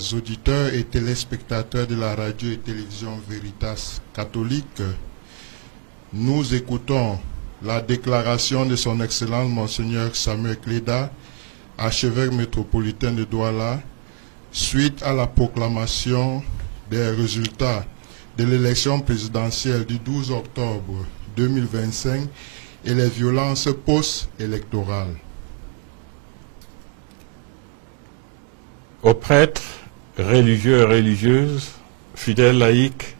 chers auditeurs et téléspectateurs de la radio et télévision Veritas catholique, nous écoutons la déclaration de son Excellence Monseigneur Samuel Cléda, archevêque métropolitain de Douala, suite à la proclamation des résultats de l'élection présidentielle du 12 octobre 2025 et les violences post-électorales. Aux prêtres, religieux et religieuses, fidèles laïcs,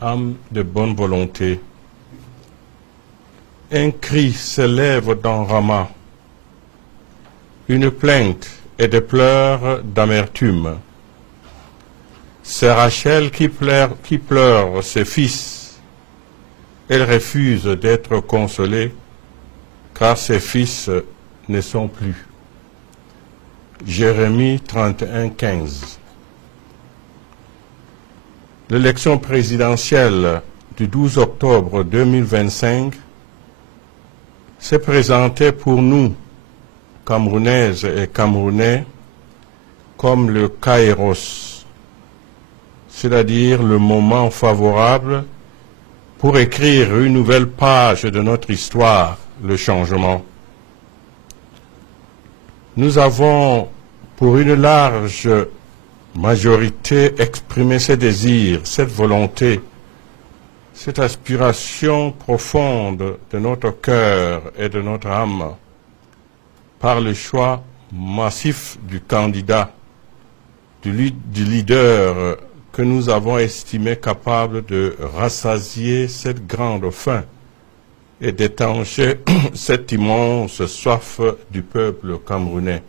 âmes de bonne volonté, un cri s'élève dans Rama, une plainte et des pleurs d'amertume. C'est Rachel qui pleure ses fils. Elle refuse d'être consolée car ses fils ne sont plus. Jérémie 31, 15. L'élection présidentielle du 12 octobre 2025 s'est présentée pour nous, Camerounaises et Camerounais, comme le kairos, c'est-à-dire le moment favorable pour écrire une nouvelle page de notre histoire, le changement. Nous avons, pour une large majorité, exprimé ce désir, cette volonté, cette aspiration profonde de notre cœur et de notre âme par le choix massif du candidat, du leader que nous avons estimé capable de rassasier cette grande faim et d'étancher cette immense soif du peuple camerounais.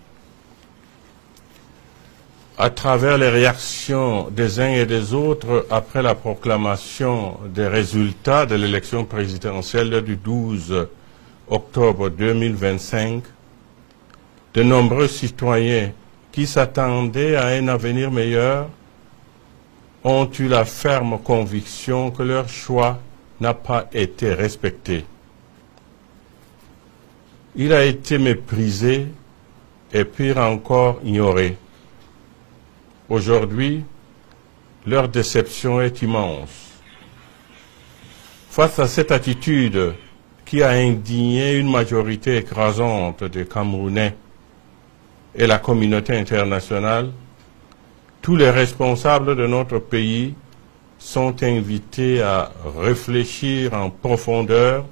À travers les réactions des uns et des autres après la proclamation des résultats de l'élection présidentielle du 12 octobre 2025, de nombreux citoyens qui s'attendaient à un avenir meilleur ont eu la ferme conviction que leur choix n'a pas été respecté. Il a été méprisé et pire encore ignoré. Aujourd'hui, leur déception est immense. Face à cette attitude qui a indigné une majorité écrasante des Camerounais et la communauté internationale, tous les responsables de notre pays sont invités à réfléchir en profondeur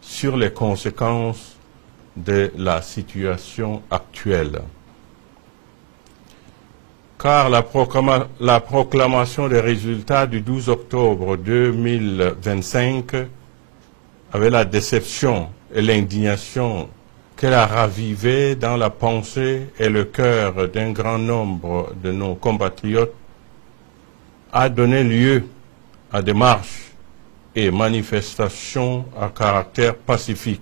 sur les conséquences de la situation actuelle. Car la proclamation des résultats du 12 octobre 2025 avait la déception et l'indignation qu'elle a ravivé dans la pensée et le cœur d'un grand nombre de nos compatriotes, a donné lieu à des marches et manifestations à caractère pacifique.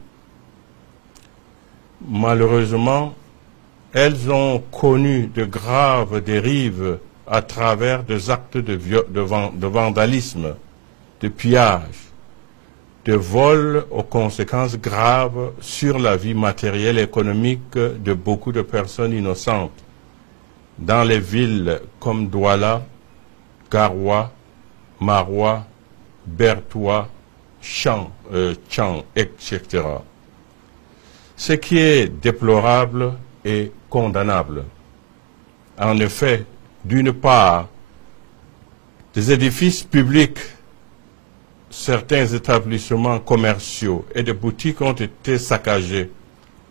Malheureusement, elles ont connu de graves dérives à travers des actes de vandalisme, de pillage, de vol aux conséquences graves sur la vie matérielle et économique de beaucoup de personnes innocentes dans les villes comme Douala, Garoua, Maroua, Bertoua, Chang, etc. Ce qui est déplorable et condamnable. En effet, d'une part, des édifices publics, certains établissements commerciaux et des boutiques ont été saccagés,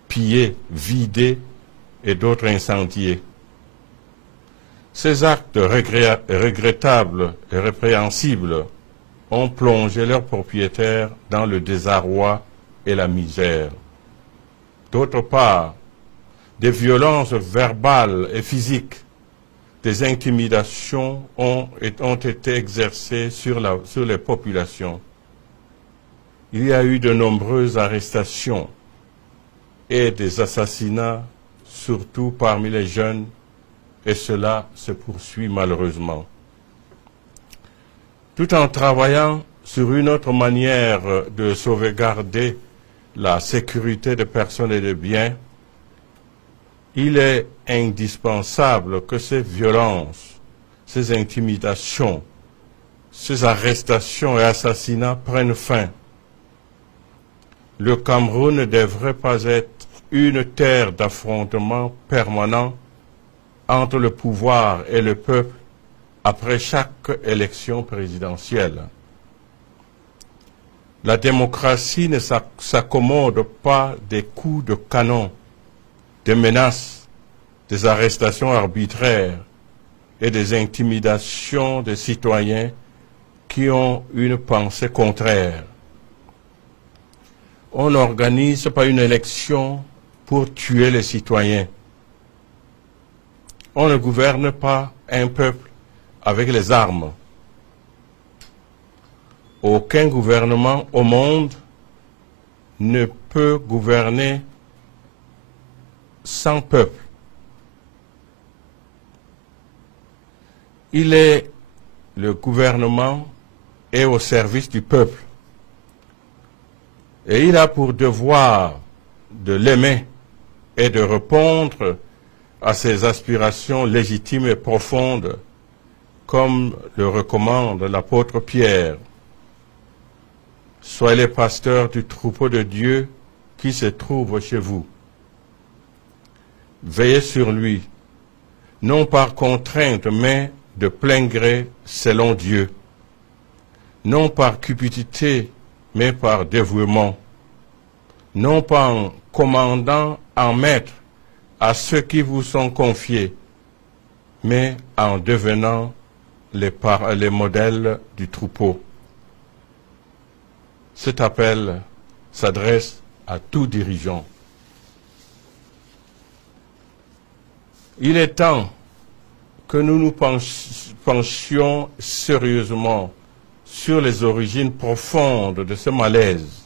pillés, vidés et d'autres incendiés. Ces actes regrettables et répréhensibles ont plongé leurs propriétaires dans le désarroi et la misère. D'autre part, des violences verbales et physiques, des intimidations ont été exercées sur les populations. Il y a eu de nombreuses arrestations et des assassinats, surtout parmi les jeunes, et cela se poursuit malheureusement. Tout en travaillant sur une autre manière de sauvegarder la sécurité des personnes et des biens, il est indispensable que ces violences, ces intimidations, ces arrestations et assassinats prennent fin. Le Cameroun ne devrait pas être une terre d'affrontement permanent entre le pouvoir et le peuple après chaque élection présidentielle. La démocratie ne s'accommode pas des coups de canon, des menaces, des arrestations arbitraires et des intimidations des citoyens qui ont une pensée contraire. On n'organise pas une élection pour tuer les citoyens. On ne gouverne pas un peuple avec les armes. Aucun gouvernement au monde ne peut gouverner sans peuple. Le gouvernement est au service du peuple. Et il a pour devoir de l'aimer et de répondre à ses aspirations légitimes et profondes, comme le recommande l'apôtre Pierre. Soyez les pasteurs du troupeau de Dieu qui se trouve chez vous. Veillez sur lui, non par contrainte, mais de plein gré selon Dieu, non par cupidité, mais par dévouement, non pas en commandant en maître à ceux qui vous sont confiés, mais en devenant les modèles du troupeau. Cet appel s'adresse à tout dirigeant. Il est temps que nous nous penchions sérieusement sur les origines profondes de ce malaise,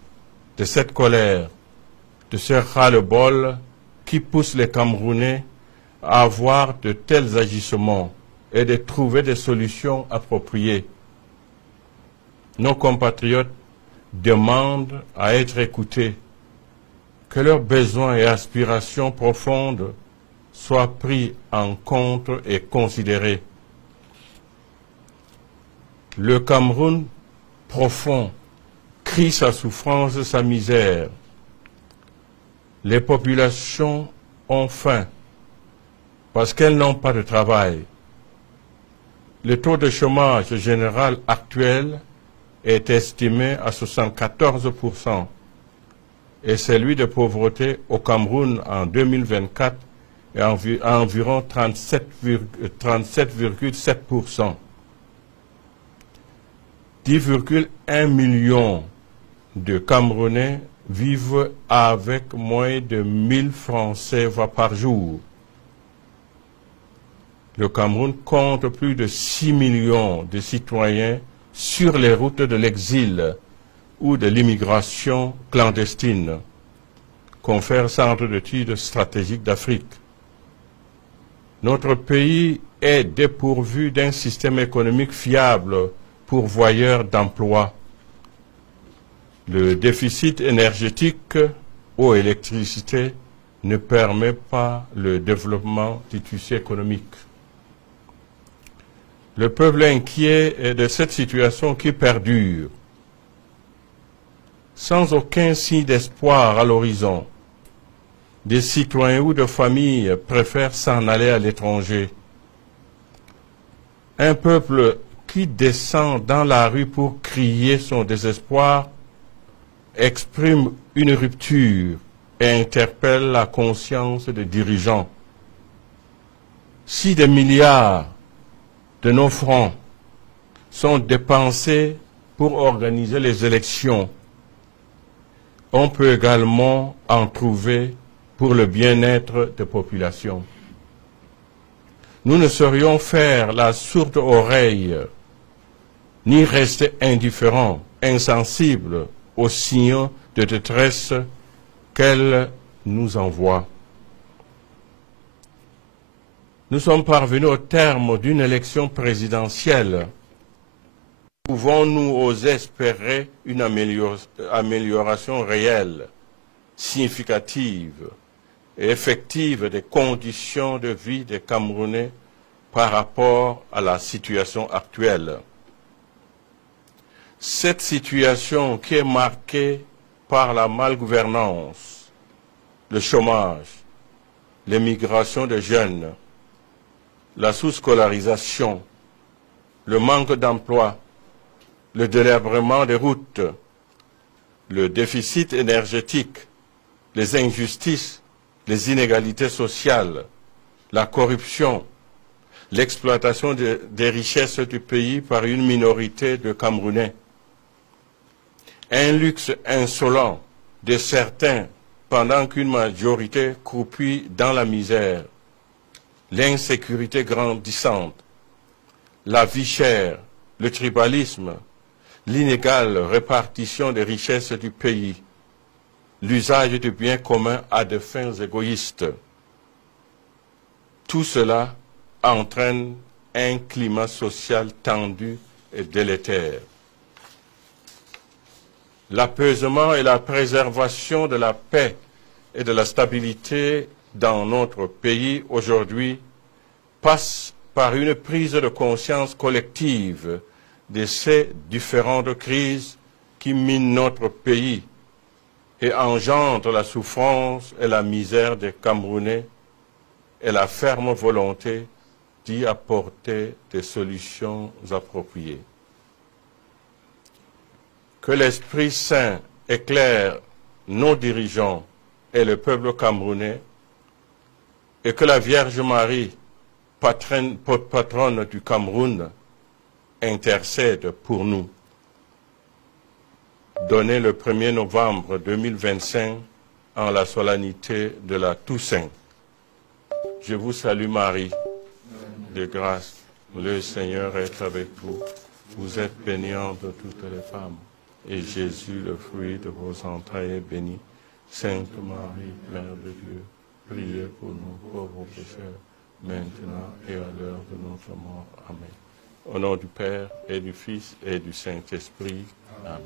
de cette colère, de ce ras-le-bol qui pousse les Camerounais à avoir de tels agissements et de trouver des solutions appropriées. Nos compatriotes demandent à être écoutés, que leurs besoins et aspirations profondes soient pris en compte et considérés. Le Cameroun profond crie sa souffrance, sa misère. Les populations ont faim parce qu'elles n'ont pas de travail. Le taux de chômage général actuel est estimé à 74% et celui de pauvreté au Cameroun en 2024 est à environ 37,7%. 10,1 millions de Camerounais vivent avec moins de 1000 francs CFA par jour. Le Cameroun compte plus de 6 millions de citoyens sur les routes de l'exil ou de l'immigration clandestine, confère Centre d'études stratégiques d'Afrique. Notre pays est dépourvu d'un système économique fiable pourvoyeur d'emplois. Le déficit énergétique ou électricité ne permet pas le développement du tissu économique. Le peuple inquiet est de cette situation qui perdure. Sans aucun signe d'espoir à l'horizon, des citoyens ou de familles préfèrent s'en aller à l'étranger. Un peuple qui descend dans la rue pour crier son désespoir exprime une rupture et interpelle la conscience des dirigeants. Si des milliards de nos francs sont dépensés pour organiser les élections, on peut également en trouver pour le bien-être des populations. Nous ne saurions faire la sourde oreille, ni rester indifférents, insensibles aux signaux de détresse qu'elle nous envoie. Nous sommes parvenus au terme d'une élection présidentielle. Pouvons-nous oser espérer une amélioration réelle, significative, et effective des conditions de vie des Camerounais par rapport à la situation actuelle. Cette situation qui est marquée par la malgouvernance, le chômage, l'émigration des jeunes, la sous-scolarisation, le manque d'emploi, le délabrement des routes, le déficit énergétique, les injustices, les inégalités sociales, la corruption, l'exploitation des richesses du pays par une minorité de Camerounais, un luxe insolent de certains pendant qu'une majorité croupit dans la misère, l'insécurité grandissante, la vie chère, le tribalisme, l'inégale répartition des richesses du pays, l'usage du bien commun à des fins égoïstes. Tout cela entraîne un climat social tendu et délétère. L'apaisement et la préservation de la paix et de la stabilité dans notre pays aujourd'hui passent par une prise de conscience collective de ces différentes crises qui minent notre pays et engendrent la souffrance et la misère des Camerounais et la ferme volonté d'y apporter des solutions appropriées. Que l'Esprit Saint éclaire nos dirigeants et le peuple camerounais et que la Vierge Marie, patronne du Cameroun, intercède pour nous. Donné le 1er novembre 2025 en la solennité de la Toussaint. Je vous salue Marie, de grâce, le Seigneur est avec vous. Vous êtes bénie entre toutes les femmes, et Jésus, le fruit de vos entrailles, est béni. Sainte Marie, Mère de Dieu, priez pour nous pauvres pécheurs, maintenant et à l'heure de notre mort. Amen. Au nom du Père, et du Fils, et du Saint-Esprit. Amen.